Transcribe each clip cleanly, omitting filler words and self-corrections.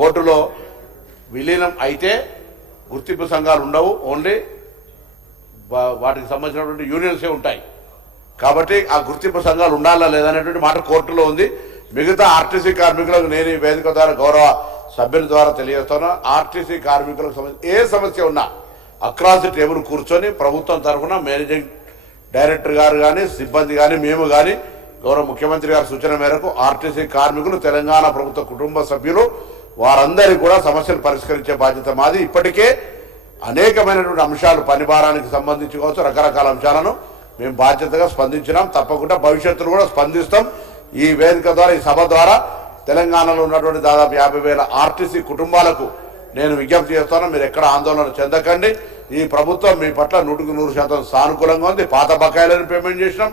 కోర్టులో విలీనం అయితే గుర్తింపు సంఘాలు ఉండవు, ఓన్లీ వాటికి సంబంధించినటువంటి యూనియన్సే ఉంటాయి. కాబట్టి ఆ గుర్తింపు సంఘాలు ఉండాలా లేదనేటువంటి మాట కోర్టులో ఉంది. మిగతా ఆర్టీసీ కార్మికులకు నేను ఈ వేదిక ద్వారా గౌరవ సభ్యుల ద్వారా తెలియజేస్తున్నా, ఆర్టీసీ కార్మికులకు సంబంధించి ఏ సమస్య ఉన్నా అక్రాస్ ది టేబుల్ కూర్చొని ప్రభుత్వం తరఫున మేనేజింగ్ డైరెక్టర్ గారు కానీ సిబ్బంది కానీ మేము కానీ గౌరవ ముఖ్యమంత్రి గారి సూచన మేరకు ఆర్టీసీ కార్మికులు, తెలంగాణ ప్రభుత్వ కుటుంబ సభ్యులు వారందరికీ కూడా సమస్యలు పరిష్కరించే బాధ్యత మాది. ఇప్పటికే అనేకమైనటువంటి అంశాలు పని భారానికి సంబంధించి కావచ్చు, రకరకాల అంశాలను మేము బాధ్యతగా స్పందించినాం. తప్పకుండా భవిష్యత్తులో కూడా స్పందిస్తాం. ఈ వేదిక ద్వారా, ఈ సభ ద్వారా తెలంగాణలో ఉన్నటువంటి దాదాపు 50,000 ఆర్టీసీ కుటుంబాలకు నేను విజ్ఞప్తి చేస్తాను, మీరు ఎక్కడ ఆందోళన చెందకండి. ఈ ప్రభుత్వం మీ పట్ల 100% సానుకూలంగా ఉంది. పాత బకాయిలను పేమెంట్ చేసినాం,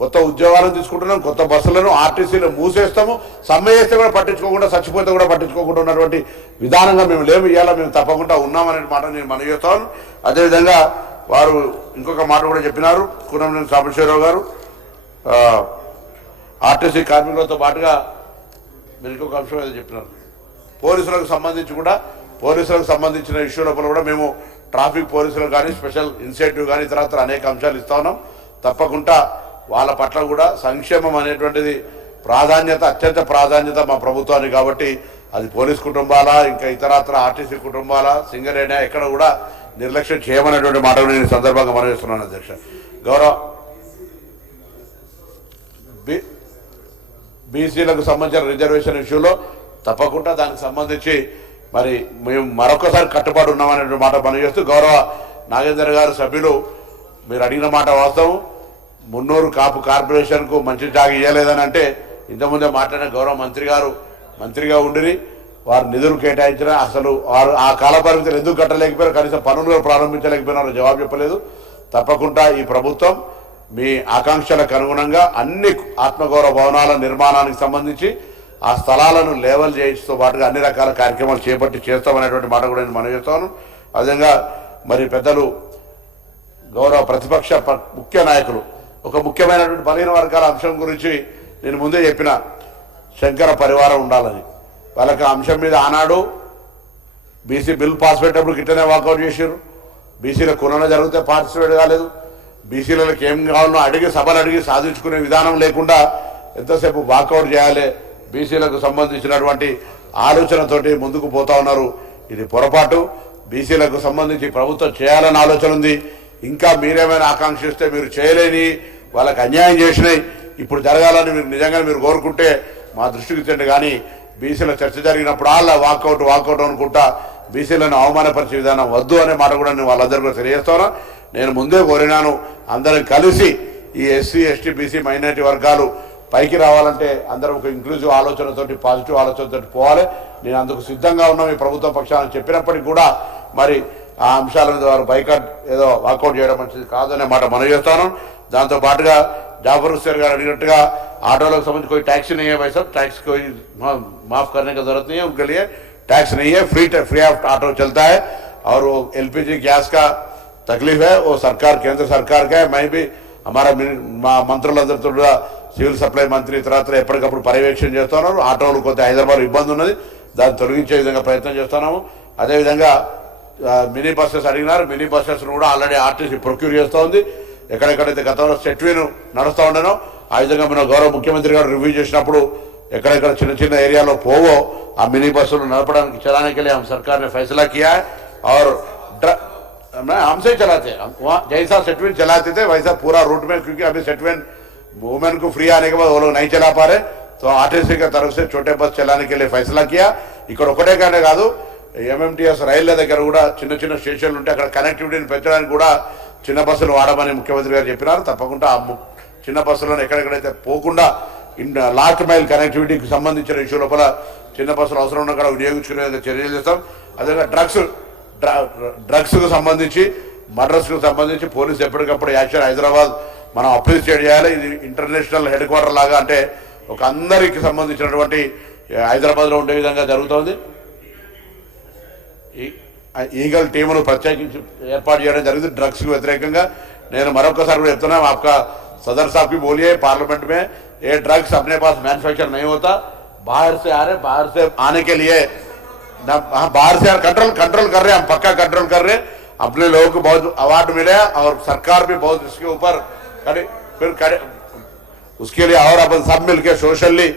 కొత్త ఉద్యోగాలను తీసుకుంటున్నాం, కొత్త బస్సులను ఆర్టీసీలు మూసేస్తాము, సమ్మె చేస్తే కూడా పట్టించుకోకుండా, చచ్చిపోతే కూడా పట్టించుకోకుండా ఉన్నటువంటి విధానంగా మేము లేము. ఇవాళ మేము తప్పకుండా ఉన్నామనే మాట నేను మనవి చేస్తాను. అదేవిధంగా వారు ఇంకొక మాట కూడా చెప్పినారు, కూనంనేని సాంబశివరావు గారు, ఆర్టీసీ కార్మికులతో పాటుగా మీరు ఇంకొక అంశం ఏదో చెప్పినారు. పోలీసులకు సంబంధించి కూడా, పోలీసులకు సంబంధించిన ఇష్యూ లోపల కూడా మేము ట్రాఫిక్ పోలీసులకు కానీ స్పెషల్ ఇన్సెంటివ్ కానీ ఇతరత్ర అనేక అంశాలు ఇస్తా ఉన్నాం. తప్పకుండా వాళ్ళ పట్ల కూడా సంక్షేమం అనేటువంటిది ప్రాధాన్యత, అత్యంత ప్రాధాన్యత మా ప్రభుత్వానికి. కాబట్టి అది పోలీస్ కుటుంబాల, ఇంకా ఇతరత్ర ఆర్టీసీ కుటుంబాల, సింగరేణి ఎక్కడ కూడా నిర్లక్ష్యం చేయమనేటువంటి మాటలు నేను సందర్భంగా మనం చేస్తున్నాను. అధ్యక్ష, గౌరవ బీసీలకు సంబంధించిన రిజర్వేషన్ ఇష్యూలో తప్పకుండా దానికి సంబంధించి మరి మేము మరొకసారి కట్టుబాటు ఉన్నామనే మాట పనిచేస్తూ, గౌరవ నాగేందర్ గారు సభ్యులు మీరు అడిగిన మాట వాస్తవం. మున్నూరు కాపు కార్పొరేషన్కు మంచి జాగ ఇవ్వలేదని అంటే ఇంతకుముందే మాట్లాడిన గౌరవ మంత్రి గారు మంత్రిగా ఉండిరి, వారు నిధులు కేటాయించిన అసలు వారు ఆ కాల పరిమితులు ఎందుకు కట్టలేకపోయారు, కనీసం పనులు ప్రారంభించలేకపోయినారో జవాబు చెప్పలేదు. తప్పకుండా ఈ ప్రభుత్వం మీ ఆకాంక్షలకు అనుగుణంగా అన్ని ఆత్మగౌరవ భవనాల నిర్మాణానికి సంబంధించి ఆ స్థలాలను లేవల్ చేయిస్తూ పాటుగా అన్ని రకాల కార్యక్రమాలు చేపట్టి చేస్తామనేటువంటి మాట కూడా నేను మనవి చేస్తాను. అదేవిధంగా మరి పెద్దలు గౌరవ ప్రతిపక్ష ముఖ్య నాయకులు ఒక ముఖ్యమైనటువంటి బలహీన వర్గాల అంశం గురించి నేను ముందే చెప్పిన, శంకర పరివారం ఉండాలని. వాళ్ళకి అంశం మీద ఆనాడు బీసీ బిల్ పాస్ పెట్టేప్పుడు గిట్టనే వాకౌట్ చేశారు. బీసీల కులన జరిగితే పార్టిసిపేట్ కాలేదు. బీసీలకు ఏం కావాలో అడిగి సభలు అడిగి సాధించుకునే విధానం లేకుండా ఎంతసేపు వాకౌట్ చేయాలి, బీసీలకు సంబంధించినటువంటి ఆలోచనతోటి ముందుకు పోతా ఉన్నారు. ఇది పొరపాటు. బీసీలకు సంబంధించి ప్రభుత్వం చేయాలని ఆలోచన ఉంది. ఇంకా మీరేమైనా ఆకాంక్షిస్తే మీరు చేయలేని, వాళ్ళకి అన్యాయం చేసినాయి ఇప్పుడు జరగాలని మీరు నిజంగా మీరు కోరుకుంటే మా దృష్టికి తెండి. కానీ బీసీల చర్చ జరిగినప్పుడు వాకౌట్ అనుకుంటా బీసీలను అవమానపరిచే విధానం వద్దు అనే మాట కూడా నేను వాళ్ళందరూ కూడా తెలియజేస్తాను. నేను ముందే కోరినాను, అందరం కలిసి ఈ ఎస్సీ ఎస్టీ బీసీ మైనారిటీ వర్గాలు పైకి రావాలంటే అందరం ఒక ఇంక్లూజివ్ ఆలోచనతోటి, పాజిటివ్ ఆలోచనతోటి పోవాలి. నేను అందుకు సిద్ధంగా ఉన్నాం ఈ ప్రభుత్వ పక్షాన్ని చెప్పినప్పటికీ కూడా మరి ఆ అంశాల మీద వారు బైకాట్ ఏదో వాకౌట్ చేయడం మంచిది కాదనే మాట మనం చేస్తాను. దాంతో పాటుగా జాఫర్ హుస్సేన్ గారు అడిగినట్టుగా ఆటోలకు సంబంధించి कोई टैक्स नहीं है भाई साहब, टैक्स कोई माफ करने का जरूरत नहीं है, उनके लिए टैक्स नहीं है, फ्री ऑफ ऑटो चलता है. और वो एलपीजी गैस का तकलीफ है वो सरकार, केंद्र सरकार का है. मैं भी हमारा మంత్రులందరితో కూడా సివిల్ సప్లై మంత్రి ఇతరత్ర ఎప్పటికప్పుడు పర్యవేక్షణ చేస్తున్నారు. ఆటోలు కొంత హైదరాబాద్ ఇబ్బంది ఉన్నది, దాన్ని తొలగించే విధంగా ప్రయత్నం చేస్తున్నాము. అదేవిధంగా మినీ బస్సెస్ అడిగినారు, మినీ బస్సెస్ను కూడా ఆల్రెడీ ఆర్టీసీ ప్రొక్యూర్ చేస్తూ ఉంది. ఎక్కడెక్కడైతే గతంలో సెట్వీను నడుస్తూ ఉండనో ఆ విధంగా మన గౌరవ ముఖ్యమంత్రి గారు రివ్యూ చేసినప్పుడు ఎక్కడెక్కడ చిన్న చిన్న ఏరియాలో పోవో ఆ మినీ బస్సులు నడపడానికి चलाने के लिए हम सरकार ने फैसला किया है. और हमसे चलाते हैं, जैसा सेटवेन चलाते थे वैसा पूरा रूट में, क्योंकि अभी सेटवेन वुमेन को फ्री आने के बाद वो लोग नहीं चला पा रहे, तो आरटीसी की तरफ से छोटे बस चलाने के लिए फैसला किया. ఇక్కడ ఒకటే కానీ కాదు, ఎంఎంటీఎస్ రైళ్ల దగ్గర కూడా చిన్న చిన్న స్టేషన్లు ఉంటే అక్కడ కనెక్టివిటీని పెంచడానికి కూడా చిన్న బస్సులు వాడమని ముఖ్యమంత్రి గారు చెప్పినారు. తప్పకుండా చిన్న బస్సులను ఎక్కడెక్కడైతే పోకుండా లాస్ట్ మైల్ కనెక్టివిటీకి సంబంధించిన ఇష్యూ లోపల చిన్న బస్సులు అవసరం ఉన్న కూడా వినియోగించుకునే చర్యలు చేస్తాం. అదేవిధంగా డ్రగ్స్కు సంబంధించి, మర్డర్స్కు సంబంధించి పోలీసు ఎప్పటికప్పుడు యాక్షన్ హైదరాబాద్ మనం అప్రిషియేట్ చేయాలి. ఇది ఇంటర్నేషనల్ హెడ్ క్వార్టర్ లాగా, అంటే ఒక అందరికి సంబంధించినటువంటి హైదరాబాద్లో ఉండే విధంగా జరుగుతోంది. ఈగల్ టీమును ప్రత్యేకించి ఏర్పాటు చేయడం జరిగింది డ్రగ్స్కు వ్యతిరేకంగా. నేను మరొకసారి కూడా చెప్తున్నా, आपका सदर साहब की बोलिए पार्लियामेंट में, ये ड्रग्स अपने पास मैन्युफैक्चर नहीं होता, बाहर से आ रहे, बाहर से आने के लिए बाहर से कंट्रोल कंट्रोल कर रहे हैं, हम पक्का कंट्रोल कर रहे हैं। अपने लोगों को बहुत अवार्ड मिले और सरकार भी बहुत इसके ऊपर फिर उसके लिए और अपन सब मिलकर सोशली,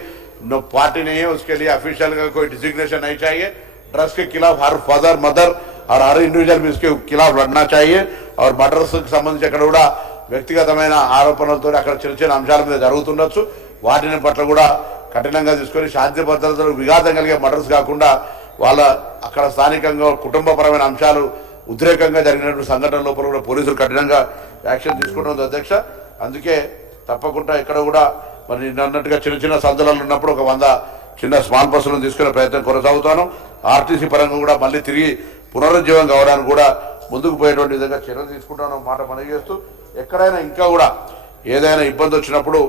नो पार्टी नहीं है उसके लिए ऑफिशियल का कोई डिजिग्नेशन नहीं चाहिए। ड्रग्स के खिलाफ हर फादर मदर और हर इंडिविजुअल भी इसके खिलाफ लड़ना चाहिए। और मर्डर्स కి సంబంధించి అక్కడ కూడా వ్యక్తిగతమైన ఆరోపణలతో అక్కడ చిన్న చిన్న అంశాల మీద జరుగుతుండొచ్చు, వాటిని పట్ల కూడా కఠినంగా తీసుకొని శాంతి భద్రతలకు విఘాతం కలిగే మర్డర్స్ కాకుండా వాళ్ళ అక్కడ స్థానికంగా కుటుంబపరమైన అంశాలు ఉద్రేకంగా జరిగినటువంటి సంఘటన లోపల కూడా పోలీసులు కఠినంగా యాక్షన్ తీసుకుంటుంది అధ్యక్ష. అందుకే తప్పకుండా ఇక్కడ కూడా మరి నిన్నట్టుగా చిన్న చిన్న సందులలో ఉన్నప్పుడు ఒక 100 చిన్న స్మాల్ బస్సులను తీసుకునే ప్రయత్నం కొనసాగుతాను. ఆర్టీసీ పరంగా కూడా మళ్ళీ తిరిగి పునరుజ్జీవం కావడానికి కూడా ముందుకు పోయేటువంటి విధంగా చర్యలు తీసుకుంటాను మాట మనవి చేస్తూ, ఎక్కడైనా ఇంకా కూడా ఏదైనా ఇబ్బంది వచ్చినప్పుడు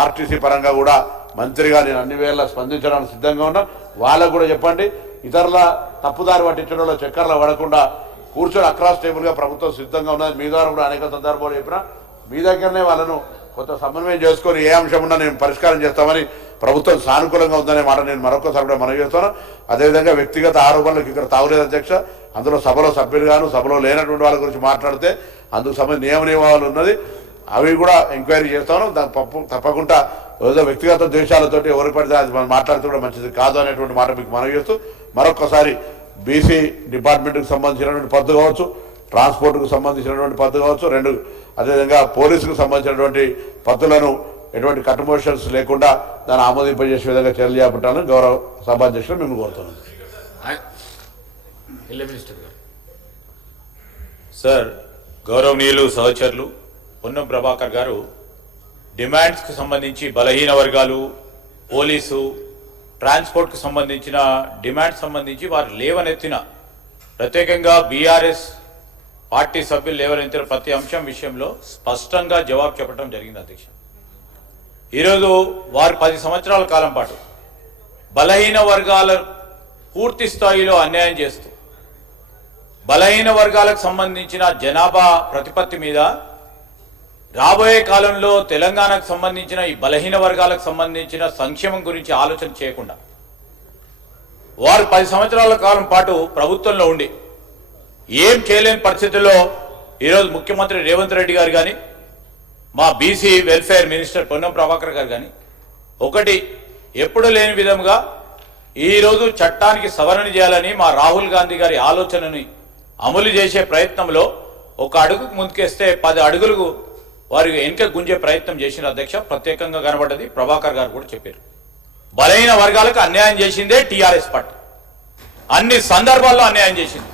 ఆర్టీసీ పరంగా కూడా మంత్రిగా నేను అన్ని వేళ స్పందించడానికి సిద్ధంగా ఉన్నా. వాళ్ళకు కూడా చెప్పండి, ఇతరుల తప్పుదారి పట్టించడంలో చక్కర్లు పడకుండా కూర్చొని అక్రాస్ టేబుల్గా ప్రభుత్వం సిద్ధంగా ఉన్నది. మీ ద్వారా కూడా అనేక సందర్భాలు చెప్పినా మీ దగ్గరనే వాళ్ళను కొంత సమన్వయం చేసుకొని ఏ అంశం ఉన్నా నేను పరిష్కారం చేస్తామని ప్రభుత్వం సానుకూలంగా ఉందనే మాట నేను మరొకసారి కూడా మనవి చేస్తాను. అదేవిధంగా వ్యక్తిగత ఆరోపణలకు ఇక్కడ తావులేదు అధ్యక్ష. అందులో సభలో సభ్యులు గాను సభలో లేనటువంటి వాళ్ళ గురించి మాట్లాడితే అందుకు సంబంధించి నియమాలు ఉన్నది, అవి కూడా ఎంక్వైరీ చేస్తాను. దాని తప్పకుండా ఏదో వ్యక్తిగత ద్వేషాలతోటి ఎవరు పడితే అది మనం మాట్లాడితే కూడా మంచిది కాదు అనేటువంటి మాట మీకు మనవి చేస్తూ, మరొకసారి బీసీ డిపార్ట్మెంట్కి సంబంధించినటువంటి పద్దు కావచ్చు, ట్రాన్స్పోర్ట్కు సంబంధించినటువంటి పద్దు కావచ్చు, అదేవిధంగా పోలీసుకు సంబంధించినటువంటి పద్దులను ఎటువంటి కట్మోషన్స్ లేకుండా దాన్ని ఆమోదింపజేసే విధంగా చర్యలు చేపట్టాలని గౌరవ సభాధ్యక్షులు మిమ్మల్ని కోరుతున్నాను. సార్, గౌరవనీయులు సహచరులు పొన్నం ప్రభాకర్ గారు డిమాండ్స్కి సంబంధించి బలహీన వర్గాలు, పోలీసు, ట్రాన్స్పోర్ట్కు సంబంధించిన డిమాండ్స్ సంబంధించి వారు లేవనెత్తిన, ప్రత్యేకంగా బీఆర్ఎస్ పార్టీ సభ్యులు లేవనెత్తిన ప్రతి అంశం విషయంలో స్పష్టంగా జవాబు చెప్పడం జరిగింది అధ్యక్ష. ఈరోజు వారు 10 సంవత్సరాల కాలం పాటు బలహీన వర్గాల పూర్తి స్థాయిలో అన్యాయం చేస్తూ బలహీన వర్గాలకు సంబంధించిన జనాభా ప్రతిపత్తి మీద రాబోయే కాలంలో తెలంగాణకు సంబంధించిన ఈ బలహీన వర్గాలకు సంబంధించిన సంక్షేమం గురించి ఆలోచన చేయకుండా వారు 10 సంవత్సరాల కాలం పాటు ప్రభుత్వంలో ఉండి ఏం చేయలేని పరిస్థితుల్లో ఈరోజు ముఖ్యమంత్రి రేవంత్ రెడ్డి గారు కానీ మా BC welfare minister Ponnam Prabhakar గారు కానీ ఒకటి ఎప్పుడు లేని విధంగా ఈరోజు చట్టానికి సవరణ చేయాలని మా రాహుల్ గాంధీ గారి ఆలోచనని అమలు చేసే ప్రయత్నంలో ఒక అడుగుకు ముందుకేస్తే 10 అడుగులకు వారు వెనుక గుంజే ప్రయత్నం చేసిన అధ్యక్ష ప్రత్యేకంగా కనబడ్డది. ప్రభాకర్ గారు కూడా చెప్పారు, బలహీన వర్గాలకు అన్యాయం చేసిందే టీఆర్ఎస్ పార్టీ, అన్ని సందర్భాల్లో అన్యాయం చేసింది.